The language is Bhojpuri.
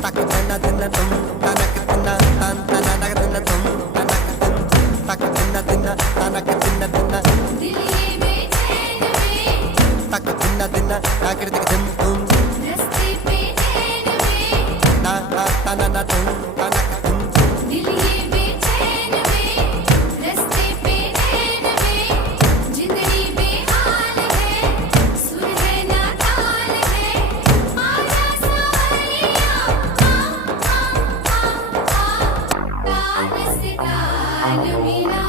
tak dina dina tum tanak dina tan tanak dina tum tanak tum tak dina dina tanak dina dina दिल ये बेचैन में tak dina dina takir dik dum tum रस्ते पे नैन में na na tum